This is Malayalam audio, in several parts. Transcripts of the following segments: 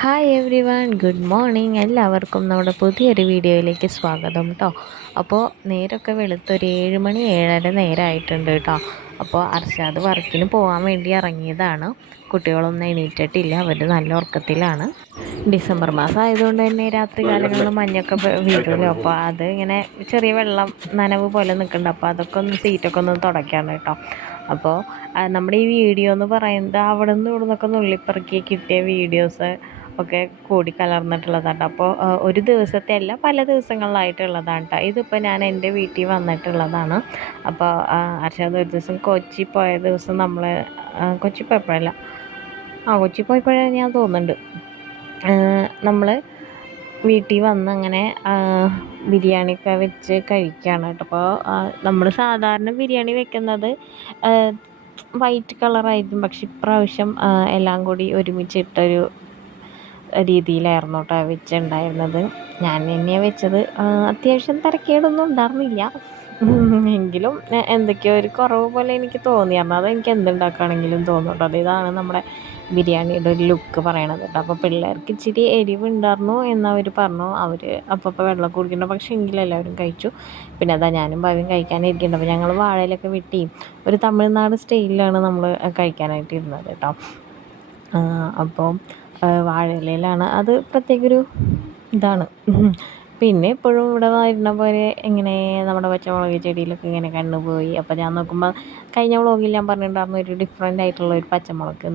Hi everyone good morning എല്ലാവർക്കും നമ്മുടെ പുതിയൊരു വീഡിയോയിലേക്ക് സ്വാഗതം കേട്ടോ അപ്പോൾ നേരൊക്കെ വെളുത്തൊരു ഏഴ് മണി ഏഴര നേരമായിട്ടുണ്ട് കേട്ടോ അപ്പോൾ അർഷാദ് വർക്കിന് പോകാൻ വേണ്ടി ഇറങ്ങിയതാണ്. കുട്ടികളൊന്നും എണീറ്റിട്ടില്ല അവർ നല്ല ഉറക്കത്തിലാണ്. ഡിസംബർ മാസം ആയതുകൊണ്ട് തന്നെ രാത്രി കാലങ്ങളിൽ മഞ്ഞൊക്കെ വീഴുമല്ലോ. അപ്പോൾ അത് ഇങ്ങനെ ചെറിയ വെള്ളം നനവ് പോലെ നിൽക്കുന്നുണ്ട് അപ്പോൾ അതൊക്കെ ഒന്ന് സീറ്റൊക്കെ ഒന്ന് തുടയ്ക്കാണ് കേട്ടോ അപ്പോൾ നമ്മുടെ ഈ വീഡിയോ എന്ന് പറയുന്നത് അവിടെ നിന്ന് ഇവിടെ നിന്നൊക്കെ നുള്ളിപ്പെറുക്കി കിട്ടിയ വീഡിയോസ് ഒക്കെ കൂടി കലർന്നിട്ടുള്ളതാണ്. അപ്പോൾ ഒരു ദിവസത്തെ അല്ല പല ദിവസങ്ങളിലായിട്ടുള്ളതാണ് കേട്ടോ ഇതിപ്പോൾ ഞാൻ എന്റെ വീട്ടിൽ വന്നിട്ടുള്ളതാണ്. അപ്പോൾ അർഷാദ് ഒരു ദിവസം കൊച്ചി പോയ ദിവസം നമ്മൾ കൊച്ചി പോയപ്പോഴല്ല. ആ കൊച്ചി പോയപ്പോഴാണ് ഞാൻ തോന്നുന്നുണ്ട്. നമ്മൾ വീട്ടിൽ വന്ന് അങ്ങനെ ബിരിയാണി ബിരിയാണിയൊക്കെ വെച്ച് കഴിക്കുകയാണ് കേട്ടോ അപ്പോൾ നമ്മൾ സാധാരണ ബിരിയാണി വെക്കുന്നത് വൈറ്റ് കളറായിരിക്കും. പക്ഷെ ഇപ്രാവശ്യം എല്ലാം കൂടി ഒരുമിച്ചിട്ടൊരു രീതിയിലായിരുന്നു കേട്ടോ വെച്ചിട്ടുണ്ടായിരുന്നത്. ഞാൻ തന്നെയാണ് വെച്ചത്. അത്യാവശ്യം തിരക്കേടൊന്നും ഉണ്ടായിരുന്നില്ല എങ്കിലും എന്തൊക്കെയോ ഒരു കുറവ് പോലെ എനിക്ക് തോന്നിയായിരുന്നു അത് എനിക്ക് എന്തുണ്ടാക്കുകയാണെങ്കിലും തോന്നും കേട്ടോ അത് ഇതാണ് നമ്മുടെ ബിരിയാണിയുടെ ഒരു ലുക്ക് പറയണത് കേട്ടോ. അപ്പോൾ പിള്ളേർക്ക് ഇച്ചിരി എരിവ് ഉണ്ടായിരുന്നു എന്നവർ പറഞ്ഞു. അവർ അപ്പോൾ വെള്ളം കുടിക്കണം പക്ഷേ എങ്കിലും എല്ലാവരും കഴിച്ചു. പിന്നെ അതാ ഞാനും ഭാവിയും കഴിക്കാനിരിക്കുന്നുണ്ട് അപ്പോൾ ഞങ്ങൾ വാഴയിലൊക്കെ വെട്ടി ഒരു തമിഴ്നാട് സ്റ്റൈലിലാണ് നമ്മൾ കഴിക്കാനായിട്ട് ഇരുന്നത് കേട്ടോ അപ്പോൾ വാഴയിലയിലാണ് അത് പ്രത്യേക ഒരു ഇതാണ്. പിന്നെ എപ്പോഴും ഇവിടെ വരുന്ന പോലെ ഇങ്ങനെ നമ്മുടെ പച്ചമുളക് ചെടിയിലൊക്കെ ഇങ്ങനെ കണ്ണു പോയി. അപ്പോൾ ഞാൻ നോക്കുമ്പോൾ കഴിഞ്ഞ വ്ളോഗിൽ ഞാൻ പറഞ്ഞിട്ടുണ്ടായിരുന്നു ഒരു ഡിഫറെന്റ് ആയിട്ടുള്ള ഒരു പച്ചമുളക്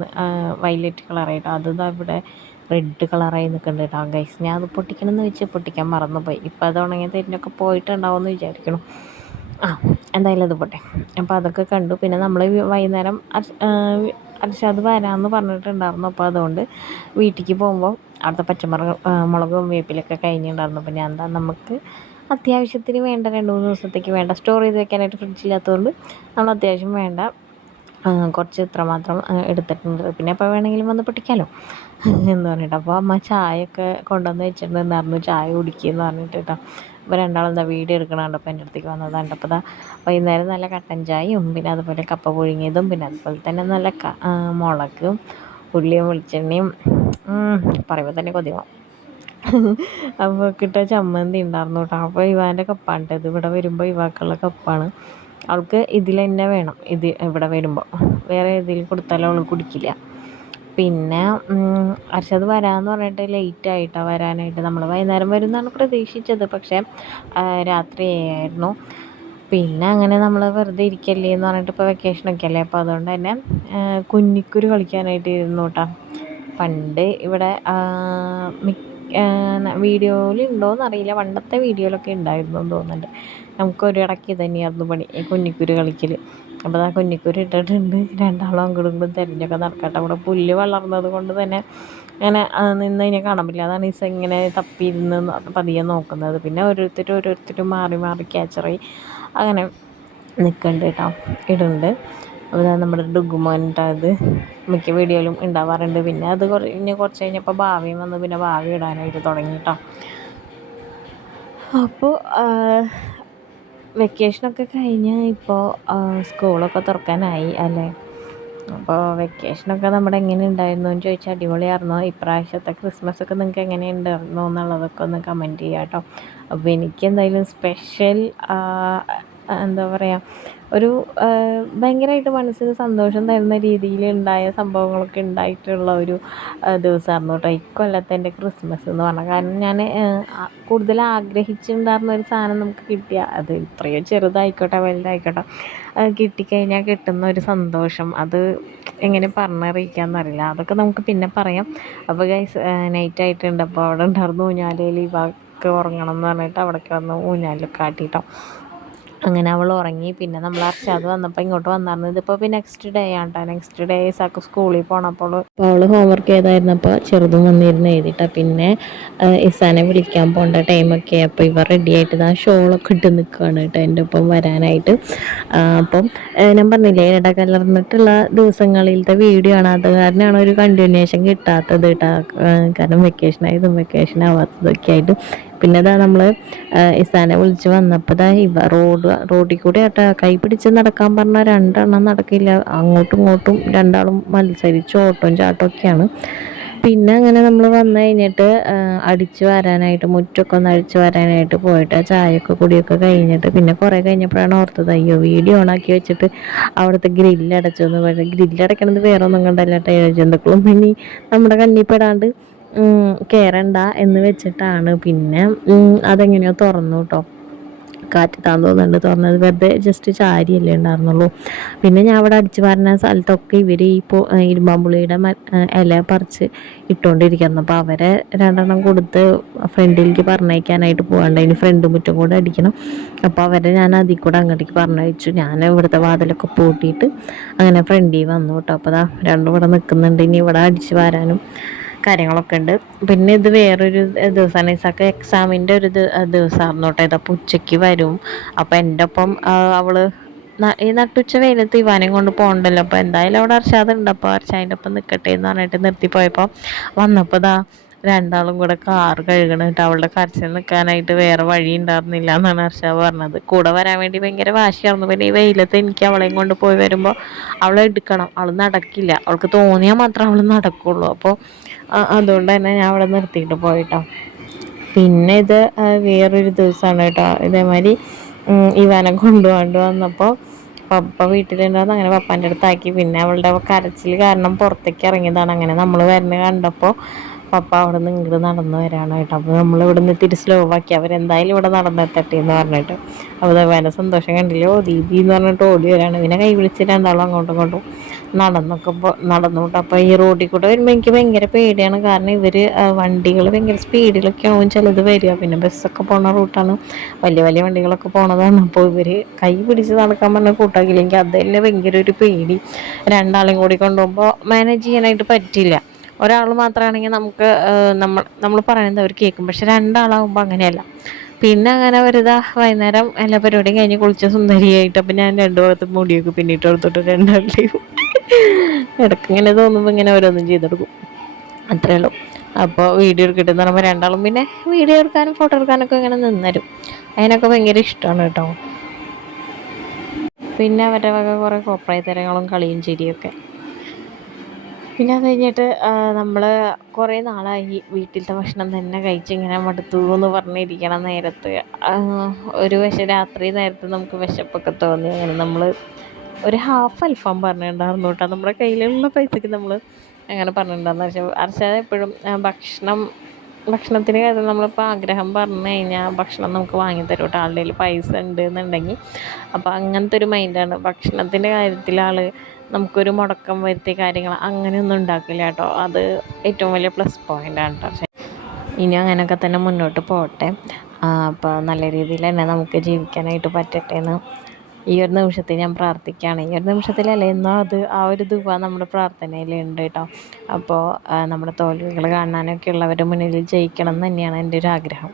വൈലറ്റ് കളറായിട്ട് അത് ഇതാ ഇവിടെ റെഡ് കളറായി നിൽക്കുന്നുണ്ട് കേട്ടോ ഗൈസ് ഞാൻ അത് പൊട്ടിക്കണം എന്ന് വെച്ച് പൊട്ടിക്കാൻ മറന്നുപോയി. ഇപ്പോൾ അത് ഉണങ്ങിയ തെരിഞ്ഞൊക്കെ പോയിട്ടുണ്ടാവും എന്ന് വിചാരിക്കണം ആ എന്തായാലും അത് പോട്ടെ. അപ്പോൾ അതൊക്കെ കണ്ടു. പിന്നെ നമ്മൾ വൈകുന്നേരം അർഷാദ് വരാമെന്ന് പറഞ്ഞിട്ടുണ്ടായിരുന്നു. അപ്പോൾ അതുകൊണ്ട് വീട്ടിലേക്ക് പോകുമ്പോൾ അവിടുത്തെ പച്ചമുളക് മുളകും വേപ്പിലൊക്കെ കഴിഞ്ഞിട്ടുണ്ടായിരുന്നു. അപ്പോൾ ഞാൻ എന്താ നമുക്ക് അത്യാവശ്യത്തിന് വേണ്ട രണ്ട് മൂന്ന് ദിവസത്തേക്ക് വേണ്ട. സ്റ്റോർ ചെയ്ത് വെക്കാനായിട്ട് ഫ്രിഡ്ജില്ലാത്തതുകൊണ്ട് നമ്മൾ അത്യാവശ്യം വേണ്ട. കുറച്ച് ഇത്രമാത്രം മാത്രം എടുത്തിട്ടുണ്ട്. പിന്നെ എപ്പോൾ വേണമെങ്കിലും വന്ന് പൊട്ടിക്കാമല്ലോ എന്ന് പറഞ്ഞിട്ട്. അപ്പോൾ അമ്മ ചായയൊക്കെ കൊണ്ടുവന്ന് വെച്ചിട്ടുണ്ടായിരുന്നു. ചായ കുടിക്കുക എന്ന് പറഞ്ഞിട്ട് കേട്ടോ അപ്പോൾ രണ്ടാളും എന്താ വീഡിയോ എടുക്കണം കണ്ടപ്പോൾ എന്റെ അടുത്തേക്ക് വന്നതാണ് അപ്പോൾ ഇതാ വൈകുന്നേരം നല്ല കട്ടൻ ചായയും പിന്നെ അതുപോലെ കപ്പ പുഴുങ്ങിയതും പിന്നെ അതുപോലെ തന്നെ നല്ല മുളകും ഉള്ളിയും വെളിച്ചെണ്ണയും പറയുമ്പോൾ തന്നെ കൊതിയാവും. അപ്പോൾ കിട്ട ചമ്മന്തി ഉണ്ടായിരുന്നു കേട്ടോ. അപ്പോൾ ഇവാന്റെ കപ്പാണ് ഇത്. ഇവിടെ വരുമ്പോൾ ഇവാക്കുള്ള കപ്പാണ്. അവൾക്ക് ഇതിൽ തന്നെ വേണം. ഇത് ഇവിടെ വരുമ്പോൾ വേറെ ഇതിൽ കൊടുത്താലും അവൾ കുടിക്കില്ല. പിന്നെ അർഷദ് വരാമെന്ന് പറഞ്ഞിട്ട് ലേറ്റ് ആയിട്ടാണ് വരാനായിട്ട്. നമ്മൾ വൈകുന്നേരം വരും എന്നാണ് പ്രതീക്ഷിച്ചത്. പക്ഷേ രാത്രി രാത്രിയായിരുന്നു പിന്നെ അങ്ങനെ നമ്മൾ വെറുതെ ഇരിക്കല്ലേ എന്ന് പറഞ്ഞിട്ട് ഇപ്പോൾ വെക്കേഷനൊക്കെ അല്ലേ? അപ്പോൾ അതുകൊണ്ട് തന്നെ കുഞ്ഞിക്കുരു കളിക്കാനായിട്ട് ഇരുന്നു കേട്ടോ. പണ്ട് ഇവിടെ വീഡിയോയിൽ ഉണ്ടോയെന്ന് അറിയില്ല പണ്ടത്തെ വീഡിയോയിലൊക്കെ ഉണ്ടായിരുന്നു എന്ന് തോന്നുന്നുണ്ട്. നമുക്കൊരു ഇടയ്ക്ക് തന്നെയായിരുന്നു പണി ഈ കുന്നിക്കുരു കളിക്കൽ അപ്പോൾ ആ കുഞ്ഞിക്കുരു ഇട്ടിട്ടുണ്ട്. രണ്ടാളും അങ്ങോട്ടും ഇങ്ങോട്ടും തിരഞ്ഞൊക്കെ നടക്കട്ടെ. അവിടെ പുല്ല് വളർന്നത് കൊണ്ട് തന്നെ അങ്ങനെ നിന്ന് കഴിഞ്ഞാൽ കാണാൻ പറ്റില്ല. അതാണ് ഈസ ഇങ്ങനെ തപ്പിയിരുന്ന് പതിയെ നോക്കുന്നത്. പിന്നെ ഓരോരുത്തരും ഓരോരുത്തരും മാറി മാറി ക്യാച്ചറായി അങ്ങനെ നിൽക്കുന്നുണ്ട് കേട്ടോ. ഇടുന്നുണ്ട് ഇതാ നമ്മുടെ ഡുഗുമോന്റെ അത് മിക്ക വീഡിയോയിലും ഉണ്ടാവാറുണ്ട്. പിന്നെ അത് കുറേ ഇനി കുറച്ച് കഴിഞ്ഞപ്പോൾ ഭാവിയും വന്ന് പിന്നെ ഭാവി ഇടാനായിട്ട് തുടങ്ങി കേട്ടോ അപ്പോൾ വെക്കേഷനൊക്കെ കഴിഞ്ഞ് ഇപ്പോൾ സ്കൂളൊക്കെ തുറക്കാനായി അല്ലേ? അപ്പോൾ വെക്കേഷനൊക്കെ നമ്മുടെ എങ്ങനെ ഉണ്ടായിരുന്നു എന്ന് ചോദിച്ചാൽ അടിപൊളിയായിരുന്നു. ഇപ്രാവശ്യത്തെ ക്രിസ്മസ് ഒക്കെ നിങ്ങൾക്ക് എങ്ങനെ ഉണ്ടായിരുന്നു എന്നുള്ളതൊക്കെ ഒന്ന് കമന്റ് ചെയ്യാം കേട്ടോ അപ്പോൾ എനിക്ക് എന്തായാലും സ്പെഷ്യൽ എന്താ പറയുക ഒരു ഭയങ്കരമായിട്ട് മനസ്സിന് സന്തോഷം തരുന്ന രീതിയിൽ ഉണ്ടായ സംഭവങ്ങളൊക്കെ ഉണ്ടായിട്ടുള്ള ഒരു ദിവസമായിരുന്നു കേട്ടോ ഇക്കൊല്ലത്തെ എന്റെ ക്രിസ്മസ് എന്ന് പറഞ്ഞാൽ കാരണം ഞാൻ കൂടുതൽ ആഗ്രഹിച്ചിട്ടുണ്ടായിരുന്ന ഒരു സാധനം നമുക്ക് കിട്ടിയ അത് ഇത്രയോ ചെറുതായിക്കോട്ടെ വലുതായിക്കോട്ടെ കിട്ടിക്കഴിഞ്ഞാൽ കിട്ടുന്ന ഒരു സന്തോഷം. അത് എങ്ങനെ പറഞ്ഞറിയിക്കാമെന്നറിയില്ല അതൊക്കെ നമുക്ക് പിന്നെ പറയാം. അപ്പോൾ ഗൈസ് നൈറ്റ് ആയിട്ടുണ്ട്. അപ്പോൾ അവിടെ ഉണ്ടായിരുന്നു ഊഞ്ഞാലയിൽ ഇവക്ക് ഉറങ്ങണം എന്ന് പറഞ്ഞിട്ട് അവിടേക്ക് വന്ന് ഊഞ്ഞാലൊക്കെ ആട്ടിട്ടോ. അങ്ങനെ അവൾ ഉറങ്ങി. പിന്നെ നമ്മൾ അർഷാദ് വന്നപ്പോൾ ഇങ്ങോട്ട് വന്നായിരുന്നു. ഇതിപ്പോൾ പിന്നെ നെക്സ്റ്റ് ഡേ ആണ് നെക്സ്റ്റ് ഡേ സാക്ക് സ്കൂളിൽ പോണപ്പോൾ അവൾ ഹോംവർക്ക് ചെയ്തായിരുന്നപ്പോൾ ചെറുതും വന്നിരുന്ന് എഴുതിട്ടാ പിന്നെ ഇസാനെ വിളിക്കാൻ പോകേണ്ട ടൈമൊക്കെ അപ്പോൾ ഇവർ റെഡി ആയിട്ട് ഇതാ ഷോളൊക്കെ ഇട്ട് നിൽക്കുകയാണ് കേട്ടോ എന്റെ ഒപ്പം വരാനായിട്ട്. ആ, അപ്പം ആ, ഞാൻ പറഞ്ഞില്ലേ ഇട കലർന്നിട്ടുള്ള ദിവസങ്ങളിലത്തെ വീഡിയോ ആണ്. അത് കാരണമാണ് ഒരു കണ്ടിന്യൂഷൻ കിട്ടാത്തത് കേട്ടോ. കാരണം വെക്കേഷൻ ആയതും വെക്കേഷൻ ആവാത്തതൊക്കെ ആയിട്ട്. പിന്നെ ഇതാ നമ്മൾ ഇസാനെ വിളിച്ച് വന്നപ്പോൾ ഇതാ ഇവ റോഡ് റോഡിൽ കൂടെ ആട്ടാ കൈ പിടിച്ച് നടക്കാൻ പറഞ്ഞാൽ രണ്ടെണ്ണം നടക്കില്ല. അങ്ങോട്ടും ഇങ്ങോട്ടും രണ്ടാളും മത്സരിച്ച് ഓട്ടവും ചാട്ടവും ഒക്കെയാണ് പിന്നെ അങ്ങനെ നമ്മൾ വന്നു കഴിഞ്ഞിട്ട് അടിച്ചു വരാനായിട്ട് മുറ്റൊക്കെ ഒന്ന് അടിച്ചു വരാനായിട്ട് പോയിട്ട് ചായയൊക്കെ കുടിയൊക്കെ കഴിഞ്ഞിട്ട് പിന്നെ കുറേ കഴിഞ്ഞപ്പോഴാണ് ഓർത്തത് അയ്യോ വീഡിയോ ഓണാക്കി വെച്ചിട്ട് അവിടുത്തെ ഗ്രില്ല് അടച്ചു എന്ന് ഗ്രില്ല് അടയ്ക്കണത് വേറെ ഒന്നും കണ്ടല്ല ടൈൽ ജന്തുക്കളൊന്നും ഇനി നമ്മുടെ കണ്ണിൽ പെടാണ്ട് കയറണ്ട എന്ന് വെച്ചിട്ടാണ്. പിന്നെ അതെങ്ങനെയോ തുറന്നു കേട്ടോ കാറ്റിത്താൻ തോന്നുന്നുണ്ട്. തുറന്നത് വെറുതെ ജസ്റ്റ് ചാരിയല്ലേ ഉണ്ടായിരുന്നുള്ളൂ. പിന്നെ ഞാൻ അവിടെ അടിച്ചു പറഞ്ഞ സ്ഥലത്തൊക്കെ ഇവർ ഈ ഇരുമ്പാമ്പുളിയുടെ ഇല പറിച്ച് ഇട്ടുകൊണ്ടിരിക്കുന്നു അപ്പോൾ അവരെ രണ്ടെണ്ണം കൊടുത്ത് ഫ്രണ്ടിലേക്ക് പറഞ്ഞയക്കാനായിട്ട് പോകണ്ട ഇനി ഫ്രണ്ട് മുറ്റം കൂടെ അടിക്കണം. അപ്പോൾ അവരെ ഞാൻ അതിൽ കൂടെ അങ്ങോട്ടേക്ക് പറഞ്ഞയച്ചു. ഞാൻ ഇവിടുത്തെ വാതിലൊക്കെ പൂട്ടിയിട്ട് അങ്ങനെ ഫ്രണ്ടിൽ വന്നു കേട്ടോ അപ്പോൾ അതാ രണ്ടും ഇവിടെ നിൽക്കുന്നുണ്ട് ഇനി ഇവിടെ അടിച്ചു വരാനും കാര്യങ്ങളൊക്കെ ഉണ്ട്. പിന്നെ ഇത് വേറൊരു ദിവസമാണ് ഇസാക്ക് എക്സാമിന്റെ ഒരു ദിവസമായിരുന്നു കേട്ടോ ഇതപ്പോൾ ഉച്ചയ്ക്ക് വരും. അപ്പോൾ എന്റെ ഒപ്പം അവൾ ഈ നട്ടുച്ച വെയിലത്ത് ഇവാനെയും കൊണ്ട് പോകണ്ടല്ലോ. അപ്പോൾ എന്തായാലും അവിടെ അർഷാദ് ഉണ്ട്. അപ്പോൾ അർഷാദിന്റെ ഒപ്പം നിൽക്കട്ടെ എന്ന് പറഞ്ഞിട്ട് നിർത്തിപ്പോയപ്പോൾ വന്നപ്പോൾ ഇതാ രണ്ടാളും കൂടെ കാർ കഴുകണിട്ട് അവളുടെ കരച്ചിൽ നിൽക്കാനായിട്ട് വേറെ വഴി ഉണ്ടായിരുന്നില്ല എന്നാണ് ഹർഷ പറഞ്ഞത്. കൂടെ വരാൻ വേണ്ടി ഭയങ്കര വാശിയായിരുന്നു. പിന്നെ ഈ വെയിലത്ത് എനിക്ക് അവളെയും കൊണ്ട് പോയി വരുമ്പോൾ അവളെ എടുക്കണം. അവൾ നടക്കില്ല. അവൾക്ക് തോന്നിയാൽ മാത്രം അവൾ നടക്കുള്ളൂ. അപ്പോൾ അതുകൊണ്ട് തന്നെ ഞാൻ അവിടെ നിർത്തിയിട്ട് പോയിട്ടോ. പിന്നെ ഇത് വേറൊരു ദിവസമാണ് കേട്ടോ. ഇതേമാതിരി ഇവനെ കൊണ്ടുപോകാണ്ട് വന്നപ്പോൾ പപ്പ വീട്ടിലുണ്ടാകുന്ന അങ്ങനെ പപ്പാന്റെ അടുത്താക്കി. പിന്നെ അവളുടെ കരച്ചിൽ കാരണം പുറത്തേക്ക് ഇറങ്ങിയതാണ്. അങ്ങനെ നമ്മൾ വരുന്നത് കണ്ടപ്പോൾ പപ്പ അവിടെ നിന്ന് ഇങ്ങോട്ട് നടന്നു വരാണ് കേട്ടോ. അപ്പോൾ നമ്മൾ ഇവിടെ നിന്ന് തിരി സ്ലോ ആക്കി. അവരെന്തായാലും ഇവിടെ നടന്നെത്തട്ടെ എന്ന് പറഞ്ഞിട്ട്. അപ്പോൾ വേറെ സന്തോഷം കണ്ടില്ലേ? ഓ ദീപി എന്ന് പറഞ്ഞിട്ട് ഓടി വരാണ്. പിന്നെ കൈ വിളിച്ച് രണ്ടാളും അങ്ങോട്ടും ഇങ്ങോട്ടും നടന്നൊക്കെ നടന്നു അപ്പോൾ ഈ റോഡിൽ കൂടെ വരുമ്പോൾ എനിക്ക് ഭയങ്കര പേടിയാണ്. കാരണം ഇവർ വണ്ടികൾ ഭയങ്കര സ്പീഡിലൊക്കെ ആവും ചിലത് വരിക. പിന്നെ ബസ്സൊക്കെ പോണ റൂട്ടാണ്. വലിയ വലിയ വണ്ടികളൊക്കെ പോണതാണ്. അപ്പോൾ ഇവർ കൈ പിടിച്ച് നടക്കാൻ പറഞ്ഞ കൂട്ടാക്കില്ല. എനിക്ക് അതല്ലേ ഭയങ്കര ഒരു പേടി. രണ്ടാളും കൂടി കൊണ്ടുപോകുമ്പോൾ മാനേജ് ചെയ്യാനായിട്ട് പറ്റില്ല. ഒരാൾ മാത്രമാണെങ്കിൽ നമുക്ക് നമ്മൾ നമ്മൾ പറയുന്നത് അവർ കേൾക്കും പക്ഷെ രണ്ടാളാകുമ്പോൾ അങ്ങനെയല്ല. പിന്നെ അങ്ങനെ വരുതാ വൈകുന്നേരം എല്ലാ പരിപാടിയും കഴിഞ്ഞ് കുളിച്ച സുന്ദരിയായിട്ട് അപ്പം ഞാൻ രണ്ടു ഭാഗത്ത് മുടിയൊക്കെ പിന്നിട്ട് കൊടുത്തിട്ട് രണ്ടാളുടെയും ഇടയ്ക്ക് ഇങ്ങനെ തോന്നുമ്പോൾ ഇങ്ങനെ ഓരോന്നും ചെയ്തെടുക്കും. അത്രേ ഉള്ളൂ. അപ്പോൾ വീഡിയോ എടുക്കട്ടെ എന്ന് പറയുമ്പോൾ രണ്ടാളും പിന്നെ വീഡിയോ എടുക്കാനും ഫോട്ടോ എടുക്കാനൊക്കെ ഇങ്ങനെ നിന്നരും. അതിനൊക്കെ ഭയങ്കര ഇഷ്ടമാണ് കേട്ടോ. പിന്നെ അവരുടെ വക കുറേ കോപ്രായ തരങ്ങളും കളിയും ചിരിയൊക്കെ. പിന്നെ അത് കഴിഞ്ഞിട്ട് നമ്മൾ കുറേ നാളായി വീട്ടിലത്തെ ഭക്ഷണം തന്നെ കഴിച്ച് ഇങ്ങനെ മടുത്തു എന്ന് പറഞ്ഞിരിക്കണം നേരത്ത്. ഒരു പക്ഷേ രാത്രി നേരത്ത് നമുക്ക് വിശപ്പൊക്കെ തോന്നി. അങ്ങനെ നമ്മൾ ഒരു ഹാഫ് അൽഫാം പറഞ്ഞിട്ടുണ്ടായിരുന്നു കേട്ടോ. നമ്മുടെ കയ്യിലുള്ള പൈസയ്ക്ക് നമ്മൾ അങ്ങനെ പറഞ്ഞിട്ടുണ്ടായിരുന്നു. പക്ഷേ അർഷാദ എപ്പോഴും ഭക്ഷണം ഭക്ഷണത്തിന്റെ കാര്യം നമ്മളിപ്പോൾ ആഗ്രഹം പറഞ്ഞു കഴിഞ്ഞാൽ ഭക്ഷണം നമുക്ക് വാങ്ങി തരും കേട്ടോ. ആളുടെ കയ്യിൽ പൈസ ഉണ്ട് എന്നുണ്ടെങ്കിൽ. അപ്പോൾ അങ്ങനത്തെ ഒരു മൈൻഡാണ് ഭക്ഷണത്തിന്റെ കാര്യത്തിൽ ആൾ നമുക്കൊരു മുടക്കം വരുത്തിയ കാര്യങ്ങൾ അങ്ങനെയൊന്നും ഉണ്ടാക്കില്ല കേട്ടോ. അത് ഏറ്റവും വലിയ പ്ലസ് പോയിന്റാണ് കേട്ടോ. ഇനി അങ്ങനെയൊക്കെ തന്നെ മുന്നോട്ട് പോകട്ടെ അപ്പോൾ നല്ല രീതിയിൽ തന്നെ നമുക്ക് ജീവിക്കാനായിട്ട് പറ്റട്ടെ എന്ന് ഈ ഒരു നിമിഷത്തിൽ ഞാൻ പ്രാർത്ഥിക്കുകയാണ്. ഈ ഒരു നിമിഷത്തിലല്ല എന്നോ അത് ആ ഒരു ദുവ നമ്മുടെ പ്രാർത്ഥനയിലുണ്ട് കേട്ടോ. അപ്പോൾ നമ്മുടെ തോൽവികൾ കാണാനൊക്കെ ഉള്ളവരുടെ മുന്നിൽ ജയിക്കണം എന്ന് തന്നെയാണ് എന്റെ ഒരു ആഗ്രഹം.